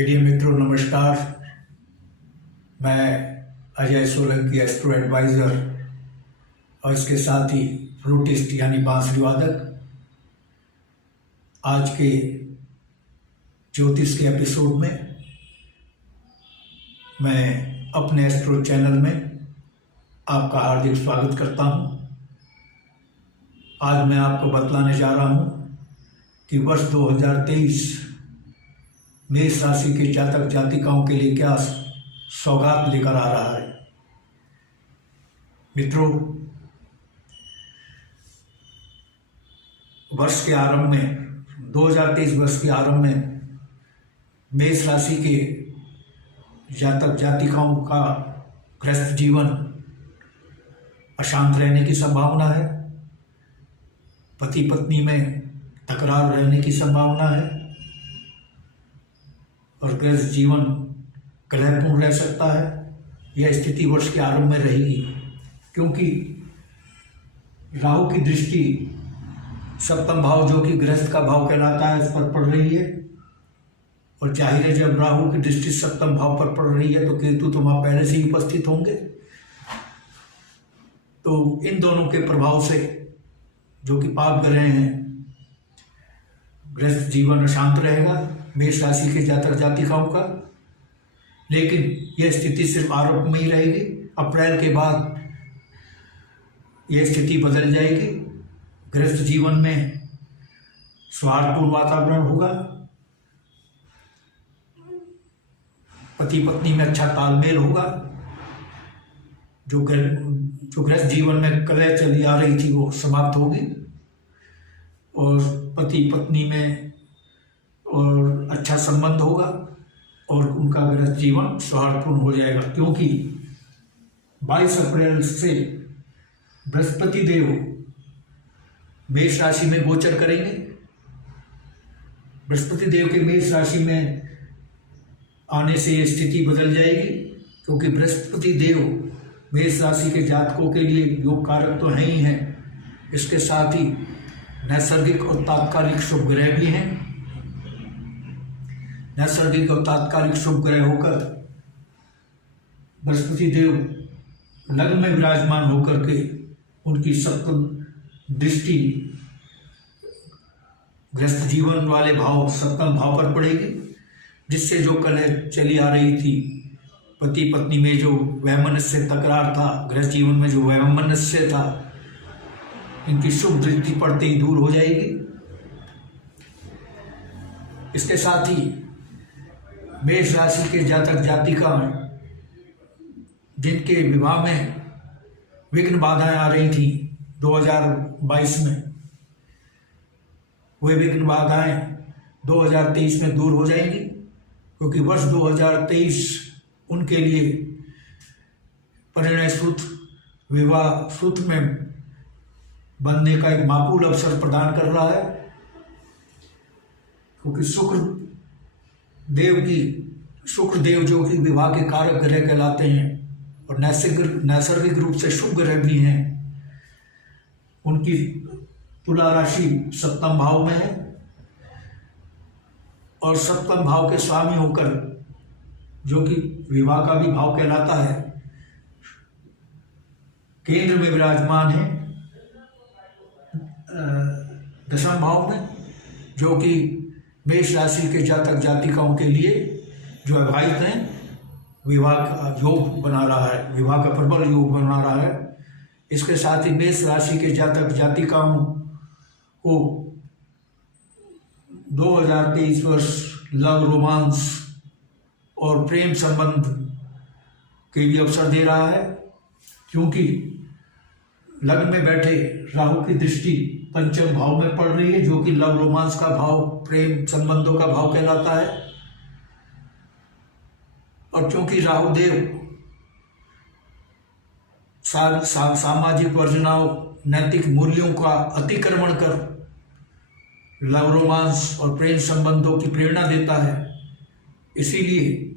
प्रिय मित्रों नमस्कार। मैं अजय सोलंकी एस्ट्रो एडवाइज़र और इसके साथ ही फ्लूटिस्ट यानी बांसुरी वादक आज के ज्योतिष के एपिसोड में मैं अपने एस्ट्रो चैनल में आपका हार्दिक स्वागत करता हूं। आज मैं आपको बतलाने जा रहा हूं कि वर्ष 2023 मेष राशि के जातक जातिकाओं के लिए क्या सौगात लेकर आ रहा है। मित्रों, वर्ष के आरंभ में 2023 वर्ष के आरंभ में मेष राशि के जातक जातिकाओं का ग्रस्त जीवन अशांत रहने की संभावना है। पति पत्नी में तकरार रहने की संभावना है और ग्रस्त जीवन कलहपूर्ण रह सकता है। यह स्थिति वर्ष के आरंभ में रहेगी क्योंकि राहु की दृष्टि सप्तम भाव जो कि ग्रस्त का भाव कहलाता है इस पर पड़ रही है। और जाहिर है जब राहु की दृष्टि सप्तम भाव पर पड़ रही है तो केतु तो वहाँ पहले से ही उपस्थित होंगे। तो इन दोनों के प्रभाव से जो कि पाप ग्रह हैं, ग्रस्त जीवन अशांत रहेगा मेष राशि के जातक जातिकाओं का। लेकिन यह स्थिति सिर्फ आरंभ में ही रहेगी। अप्रैल के बाद यह स्थिति बदल जाएगी। ग्रस्त जीवन में सौहार्दपूर्ण वातावरण होगा। पति पत्नी में अच्छा तालमेल होगा। जो ग्रस्त जीवन में कलह चली आ रही थी वो समाप्त होगी और पति पत्नी में और अच्छा संबंध होगा और उनका ग्रस्त जीवन सौहार्दपूर्ण हो जाएगा क्योंकि 22 अप्रैल से बृहस्पति देव मेष राशि में गोचर करेंगे। बृहस्पति देव के मेष राशि में आने से ये स्थिति बदल जाएगी क्योंकि बृहस्पति देव मेष राशि के जातकों के लिए योग कारक तो हैं ही हैं, इसके साथ ही नैसर्गिक और तात्कालिक शुभ ग्रह भी हैं। नैसर्गिक और तात्कालिक शुभ ग्रह होकर बृहस्पति देव लग्न में विराजमान होकर के उनकी सप्तम दृष्टि ग्रस्त जीवन वाले भाव सप्तम भाव पर पड़ेगी, जिससे जो कलह चली आ रही थी, पति पत्नी में जो वैमनस्य तकरार था, गृहस्थ जीवन में जो वैमनस्य था, इनकी शुभ दृष्टि पड़ते ही दूर हो जाएगी। इसके साथ ही मेष राशि के जातक जातिका जिनके विवाह में विघ्न बाधाएं आ रही थी 2022 में, वे विघ्न बाधाएं 2023 में दूर हो जाएंगी क्योंकि वर्ष 2023 उनके लिए परिणय सूत्र विवाह सूत्र में बनने का एक माकूल अवसर प्रदान कर रहा है क्योंकि शुक्र देव जो कि विवाह के कारक ग्रह कहलाते हैं और नैसर्गिक रूप से शुभ ग्रह भी हैं, उनकी तुला राशि सप्तम भाव में है और सप्तम भाव के स्वामी होकर जो कि विवाह का भी भाव कहलाता है केंद्र में विराजमान है दशम भाव में, जो कि मेष राशि के जातक जातिकाओं के लिए जो अविवाहित हैं विवाह का योग बना रहा है, विवाह का प्रबल योग बना रहा है। इसके साथ ही मेष राशि के जातक जातिकाओं को 2023 वर्ष लव रोमांस और प्रेम संबंध के लिए अवसर दे रहा है क्योंकि लग्न में बैठे राहु की दृष्टि पंचम भाव में पड़ रही है जो कि लव रोमांस का भाव, प्रेम संबंधों का भाव कहलाता है। और क्योंकि राहु देव सामाजिक वर्जनाओं, नैतिक मूल्यों का अतिक्रमण कर लव रोमांस और प्रेम संबंधों की प्रेरणा देता है, इसीलिए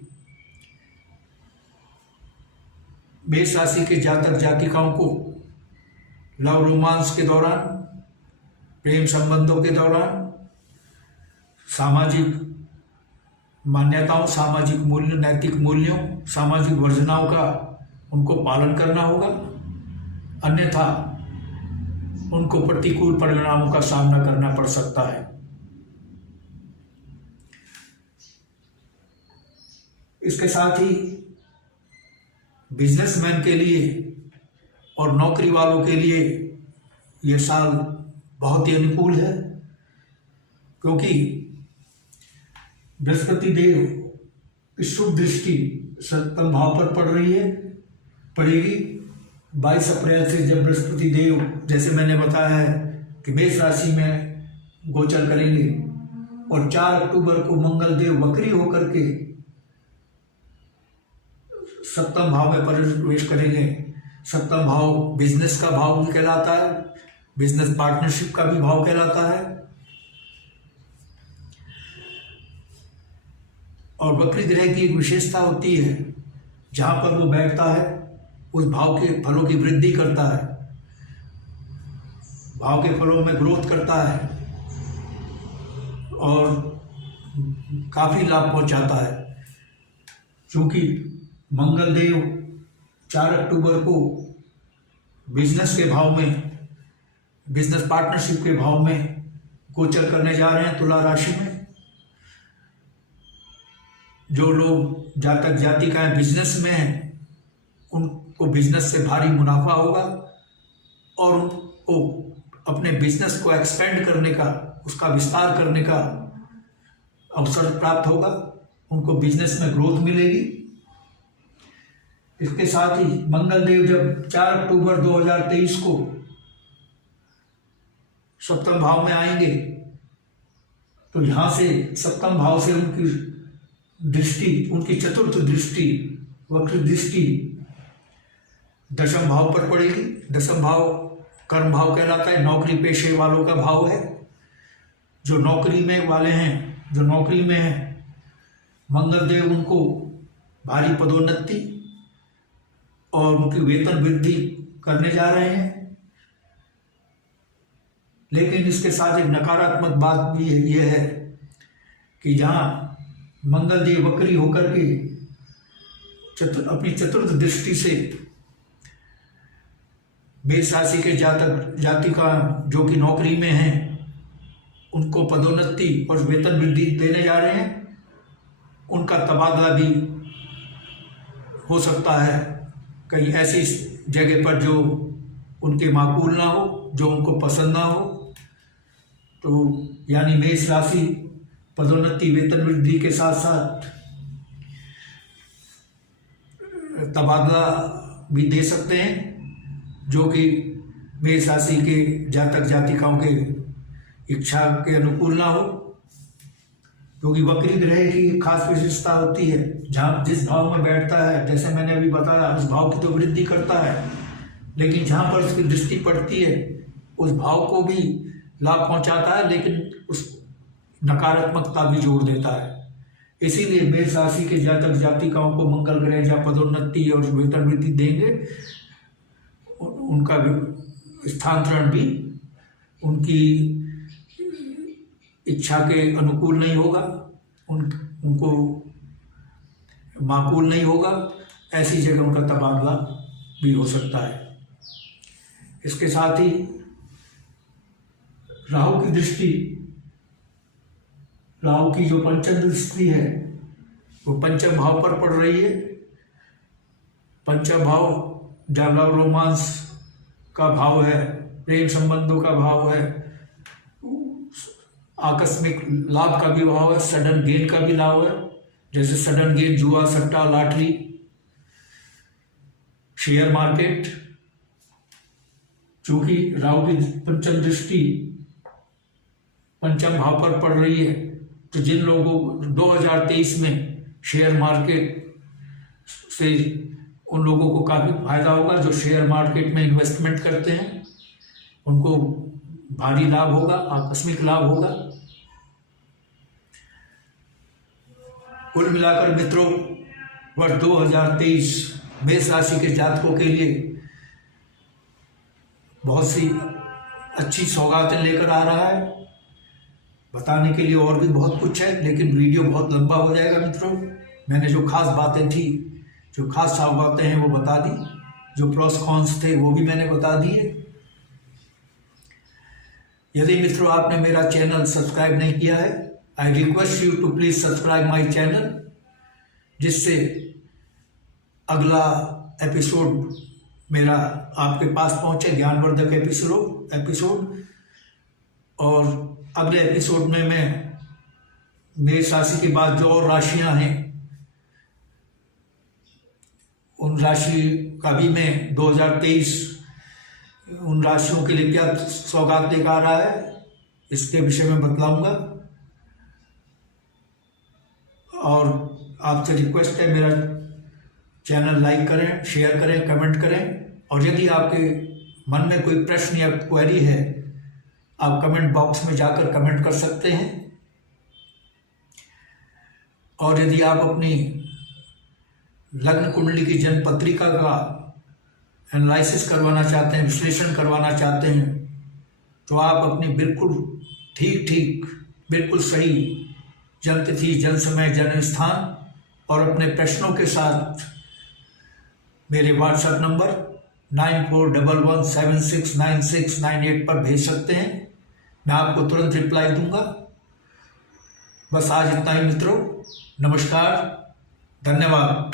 मेष राशि के जातक जातिकाओं को लव रोमांस के दौरान, प्रेम संबंधों के दौरान, सामाजिक मान्यताओं, सामाजिक मूल्यों, नैतिक मूल्यों, सामाजिक वर्जनाओं का उनको पालन करना होगा, अन्यथा उनको प्रतिकूल परिणामों का सामना करना पड़ सकता है। इसके साथ ही बिजनेसमैन के लिए और नौकरी वालों के लिए ये साल बहुत ही अनुकूल है, क्योंकि बृहस्पति देव की शुभ दृष्टि सप्तम भाव पर पड़ेगी 22 अप्रैल से, जब बृहस्पति देव, जैसे मैंने बताया है कि मेष राशि में गोचर करेंगे, और 4 अक्टूबर को मंगल देव वक्री होकर के सप्तम भाव में प्रवेश करेंगे। सप्तम भाव बिजनेस का भाव भी कहलाता है, बिजनेस पार्टनरशिप का भी भाव कहलाता है। और वक्री ग्रह की एक विशेषता होती है, जहां पर वो बैठता है उस भाव के फलों की वृद्धि करता है, भाव के फलों में ग्रोथ करता है और काफी लाभ पहुंचाता है। क्योंकि मंगल देव 4 अक्टूबर को बिजनेस के भाव में, बिजनेस पार्टनरशिप के भाव में गोचर करने जा रहे हैं तुला राशि में। जो लोग जातक जातिकाएं बिजनेस में हैं, उनको बिजनेस से भारी मुनाफा होगा और उनको अपने बिजनेस को एक्सपेंड करने का, उसका विस्तार करने का अवसर प्राप्त होगा, उनको बिजनेस में ग्रोथ मिलेगी। इसके साथ ही मंगल देव जब 4 अक्टूबर 2023 को सप्तम भाव में आएंगे, तो यहां से सप्तम भाव से उनकी दृष्टि, उनकी चतुर्थ दृष्टि, वक्र दृष्टि दशम भाव पर पड़ेगी। दशम भाव कर्म भाव कहलाता है, नौकरी पेशे वालों का भाव है। जो नौकरी में वाले हैं, जो नौकरी में हैं, मंगल देव उनको भारी पदोन्नति और उनकी वेतन वृद्धि करने जा रहे हैं। लेकिन इसके साथ एक नकारात्मक बात भी यह है कि जहां मंगल देव वक्री होकर के अपनी चतुर्थ दृष्टि से मेष राशि के जातक जातिका जो कि नौकरी में हैं, उनको पदोन्नति और वेतन वृद्धि देने जा रहे हैं, उनका तबादला भी हो सकता है कहीं ऐसी जगह पर जो उनके माकूल ना हो, जो उनको पसंद ना हो। तो यानी मेष राशि पदोन्नति, वेतन वृद्धि के साथ साथ तबादला भी दे सकते हैं, जो कि मेष राशि के जातक जातिकाओं के इच्छा के अनुकूल ना हो। क्योंकि वक्री ग्रह की एक खास विशेषता होती है, जहाँ जिस भाव में बैठता है, जैसे मैंने अभी बताया, उस भाव की तो वृद्धि करता है, लेकिन जहाँ पर उसकी दृष्टि पड़ती है उस भाव को भी लाभ पहुंचाता है, लेकिन उस नकारात्मकता भी जोड़ देता है। इसीलिए मेष राशि के जातक जातिकाओं को मंगल ग्रह जहाँ पदोन्नति और वेतन वृद्धि देंगे, उनका स्थानांतरण भी उनकी इच्छा के अनुकूल नहीं होगा, उनको माकूल नहीं होगा। ऐसी जगह उनका तबादला भी हो सकता है। इसके साथ ही राहु की दृष्टि, राहु की जो पंचम दृष्टि है वो पंचम भाव पर पड़ रही है। पंचम भाव जहाँ रोमांस का भाव है, प्रेम संबंधों का भाव है, आकस्मिक लाभ का भी भाव है, सडन गेन का भी लाभ है। जैसे सडन गेन, जुआ, सट्टा, लॉटरी, शेयर मार्केट। चूंकि राहु की पंचम दृष्टि पंचम भाव पर पड़ रही है, तो जिन लोगों को 2023 में शेयर मार्केट से उन लोगों को काफी फायदा होगा जो शेयर मार्केट में इन्वेस्टमेंट करते हैं, उनको भारी लाभ होगा, आकस्मिक लाभ होगा। कुल मिलाकर मित्रों, वर्ष 2023 मेष राशि के जातकों के लिए बहुत सी अच्छी सौगातें लेकर आ रहा है। बताने के लिए और भी बहुत कुछ है, लेकिन वीडियो बहुत लंबा हो जाएगा मित्रों। मैंने जो खास बातें थी, जो खास बातें हैं वो बता दी, जो प्रोस कॉन्स थे वो भी मैंने बता दिए। यदि मित्रों आपने मेरा चैनल सब्सक्राइब नहीं किया है, I request you to please subscribe my channel, जिससे अगला एपिसोड मेरा आपके पास पहुंचे, ज्ञानवर्धक एपिसोड। और अगले एपिसोड में मैं मेष राशि के बाद जो और राशियां हैं उन राशि का भी मैं 2023 उन राशियों के लिए क्या सौगात लेकर आ रहा है इसके विषय में बतलाऊंगा। और आपसे रिक्वेस्ट है, मेरा चैनल लाइक करें, शेयर करें, कमेंट करें। और यदि आपके मन में कोई प्रश्न या क्वेरी है, आप कमेंट बॉक्स में जाकर कमेंट कर सकते हैं। और यदि आप अपनी लग्न कुंडली की जन्म पत्रिका का एनालिसिस करवाना चाहते हैं, विश्लेषण करवाना चाहते हैं, तो आप अपनी बिल्कुल ठीक बिल्कुल सही जन्मतिथि, जन्म समय, जन्म स्थान और अपने प्रश्नों के साथ मेरे व्हाट्सएप नंबर 9411769698 पर भेज सकते हैं। मैं आपको तुरंत रिप्लाई दूंगा। बस आज इतना ही मित्रों। नमस्कार, धन्यवाद।